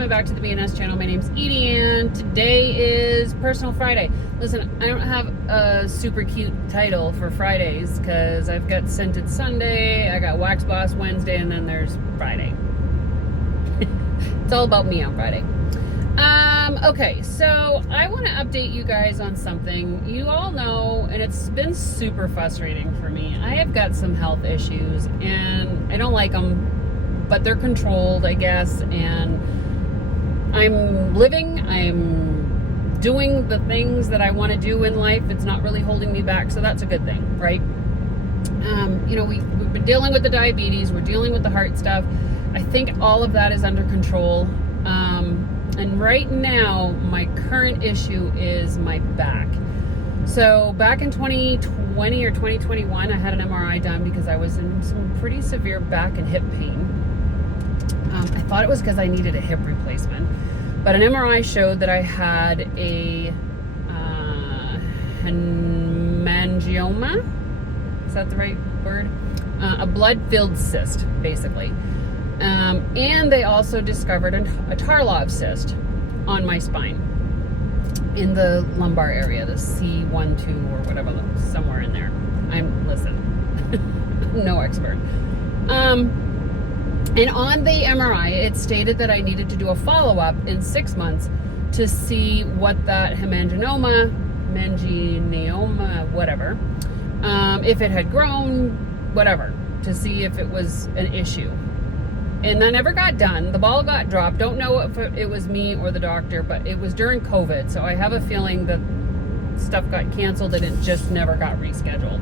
coming back to the BNS channel. My name's Edie, and today is Personal Friday. Listen, I don't have a super cute title for Fridays because I've got Scented Sunday, I got Wax Boss Wednesday, and then there's Friday. It's all about me on Friday. Okay, so I want to update you guys on something. You all know, and it's been super frustrating for me. I have got some health issues, and I don't like them, but they're controlled, I guess, and I'm living, I'm doing the things that I want to do in life. It's not really holding me back, so that's a good thing, right? You know, we've been dealing with the diabetes, we're dealing with the heart stuff. I think all of that is under control. And right now, my current issue is my back. So back in 2020 or 2021, I had an MRI done because I was in some pretty severe back and hip pain. I thought it was because I needed a hip replacement, but an MRI showed that I had a hemangioma. Is that the right word? A blood-filled cyst, basically. And they also discovered a Tarlov cyst on my spine in the lumbar area, the C1, 2, or whatever, somewhere in there. Listen, no expert. And on the MRI, it stated that I needed to do a follow-up in 6 months to see what that hemangioma, whatever, if it had grown, whatever, to see if it was an issue. And that never got done. The ball got dropped. Don't know if it was me or the doctor, but it was during COVID. So I have a feeling that stuff got canceled and it just never got rescheduled.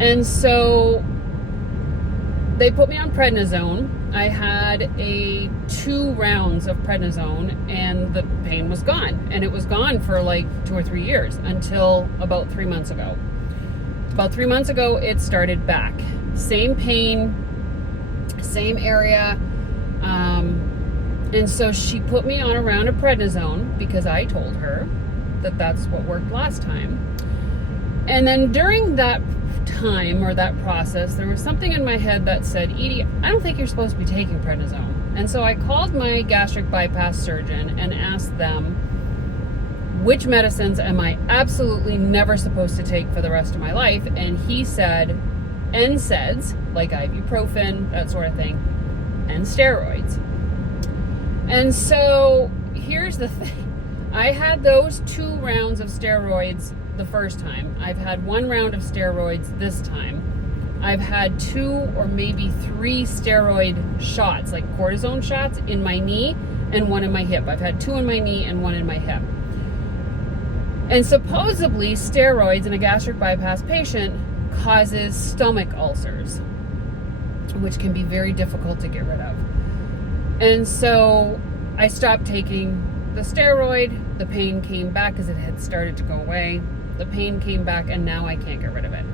And so they put me on prednisone. I had 2 rounds of prednisone and the pain was gone. And it was gone for like 2 or 3 years until about 3 months ago. About 3 months ago, it started back. Same pain, same area, and so she put me on a round of prednisone because I told her that that's what worked last time. And then during that time, or that process, there was something in my head that said, Edie, I don't think you're supposed to be taking prednisone. And so I called my gastric bypass surgeon and asked them, which medicines am I absolutely never supposed to take for the rest of my life? And he said, NSAIDs, like ibuprofen, that sort of thing, and steroids. And so here's the thing. I had those 2 rounds of steroids the first time. I've had 1 round of steroids this time. I've had 2 or maybe 3 steroid shots, like cortisone shots, in my knee and 1 in my hip. I've had 2 in my knee and 1 in my hip. And supposedly steroids in a gastric bypass patient causes stomach ulcers, which can be very difficult to get rid of. And so I stopped taking the steroid. The pain came back because it had started to go away. The pain came back and now I can't get rid of it.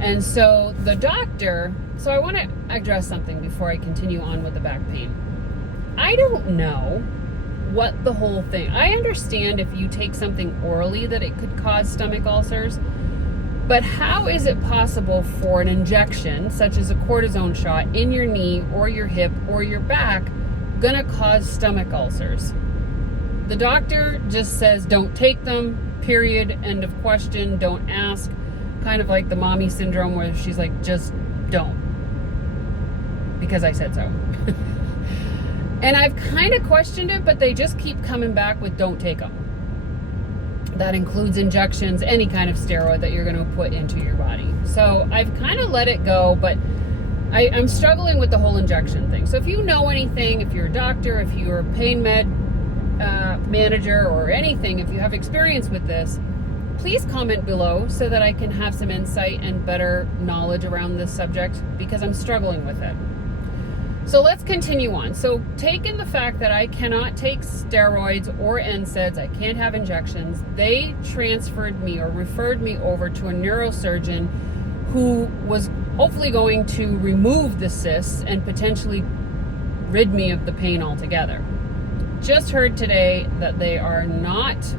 And so the doctor, so I want to address something before I continue on with the back pain. I don't know what the whole thing, I understand if you take something orally that it could cause stomach ulcers. But how is it possible for an injection, such as a cortisone shot, in your knee or your hip or your back, gonna cause stomach ulcers? The doctor just says, don't take them, period, end of question, don't ask. Kind of like the mommy syndrome where she's like, just don't. Because I said so. And I've kind of questioned it, but they just keep coming back with don't take them. That includes injections, any kind of steroid that you're going to put into your body. So I've kind of let it go, but I'm struggling with the whole injection thing. So if you know anything, if you're a doctor, if you're a pain med manager or anything, if you have experience with this, please comment below so that I can have some insight and better knowledge around this subject because I'm struggling with it. So let's continue on. So taking the fact that I cannot take steroids or NSAIDs, I can't have injections, they transferred me or referred me over to a neurosurgeon who was hopefully going to remove the cysts and potentially rid me of the pain altogether. Just heard today that they are not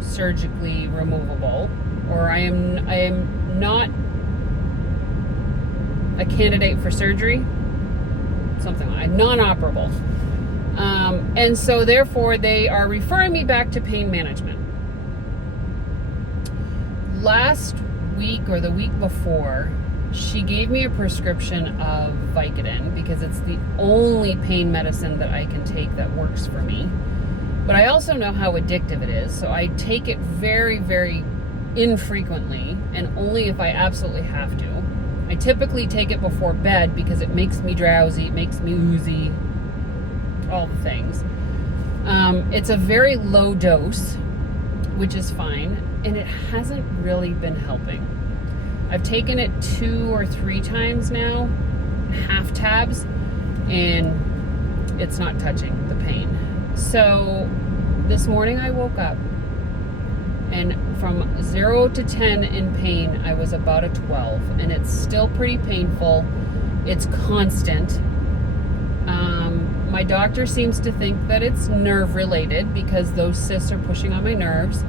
surgically removable, or I am not a candidate for surgery. Something like non-operable. And so therefore they are referring me back to pain management. Last week or the week before, she gave me a prescription of Vicodin because it's the only pain medicine that I can take that works for me. But I also know how addictive it is, so I take it very, very infrequently and only if I absolutely have to. I typically take it before bed because it makes me drowsy, it makes me woozy, all the things. It's a very low dose, which is fine, and it hasn't really been helping. I've taken it 2 or 3 times now, half tabs, and it's not touching the pain. So this morning I woke up, and from 0 to 10 in pain, I was about a 12, and it's still pretty painful. It's constant. My doctor seems to think that it's nerve related because those cysts are pushing on my nerves.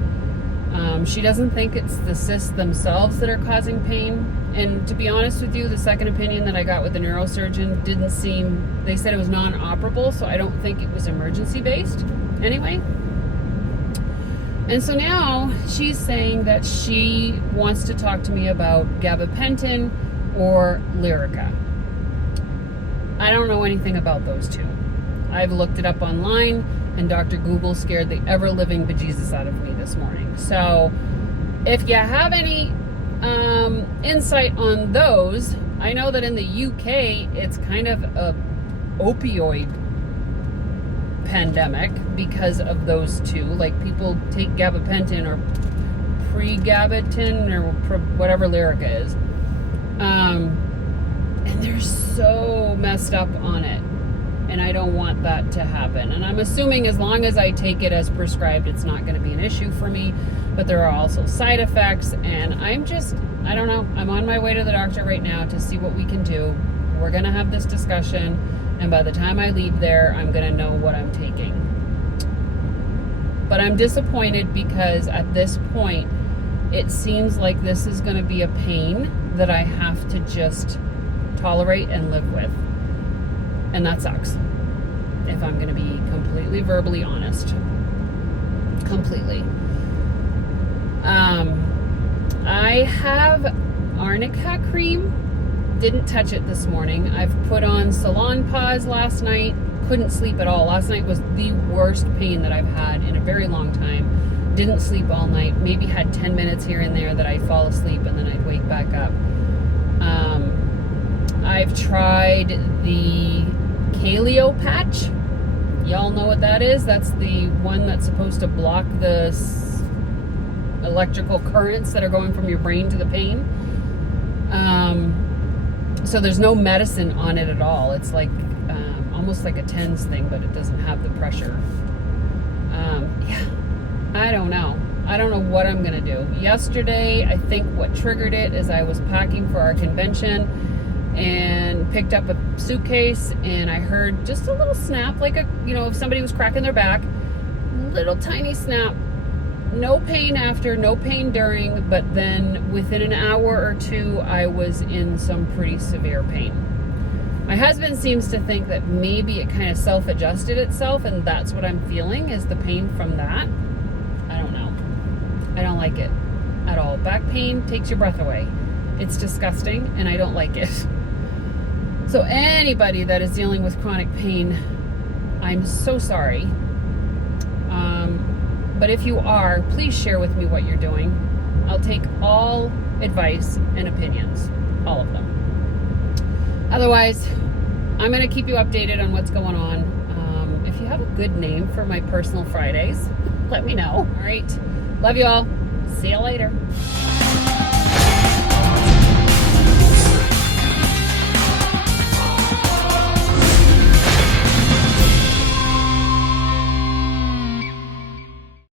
She doesn't think it's the cysts themselves that are causing pain. And to be honest with you, the second opinion that I got with the neurosurgeon didn't seem, they said it was non-operable, so I don't think it was emergency based anyway. And so now she's saying that she wants to talk to me about gabapentin or Lyrica. I don't know anything about those two. I've looked it up online, and Dr. Google scared the ever-living bejesus out of me this morning. So if you have any insight on those, I know that in the UK it's kind of a opioid pandemic because of those two. Like, people take gabapentin or pregabalin or whatever Lyrica is, and they're so messed up on it, and I don't want that to happen. And I'm assuming as long as I take it as prescribed, it's not going to be an issue for me. But there are also side effects, and I don't know. I'm on my way to the doctor right now to see what we can do. We're going to have this discussion, and by the time I leave there, I'm going to know what I'm taking. But I'm disappointed because at this point, it seems like this is going to be a pain that I have to just tolerate and live with. And that sucks, if I'm going to be completely verbally honest. Completely. I have arnica cream. Didn't touch it this morning. I've put on Salon Pause last night. Couldn't sleep at all. Last night was the worst pain that I've had in a very long time. Didn't sleep all night. Maybe had 10 minutes here and there that I'd fall asleep and then I'd wake back up. I've tried the Calio patch. Y'all know what that is? That's the one that's supposed to block the electrical currents that are going from your brain to the pain. So there's no medicine on it at all. It's like almost like a TENS thing, but it doesn't have the pressure. Yeah, I don't know. I don't know what I'm gonna do. Yesterday, I think what triggered it is I was packing for our convention and picked up a suitcase, and I heard just a little snap, like if somebody was cracking their back. Little tiny snap. No pain after, no pain during, but then within an hour or two, I was in some pretty severe pain. My husband seems to think that maybe it kind of self-adjusted itself, and that's what I'm feeling, is the pain from that. I don't know. I don't like it at all. Back pain takes your breath away. It's disgusting, and I don't like it. So anybody that is dealing with chronic pain, I'm so sorry. But if you are, please share with me what you're doing. I'll take all advice and opinions, all of them. Otherwise, I'm going to keep you updated on what's going on. If you have a good name for my personal Fridays, let me know. All right. Love you all. See you later.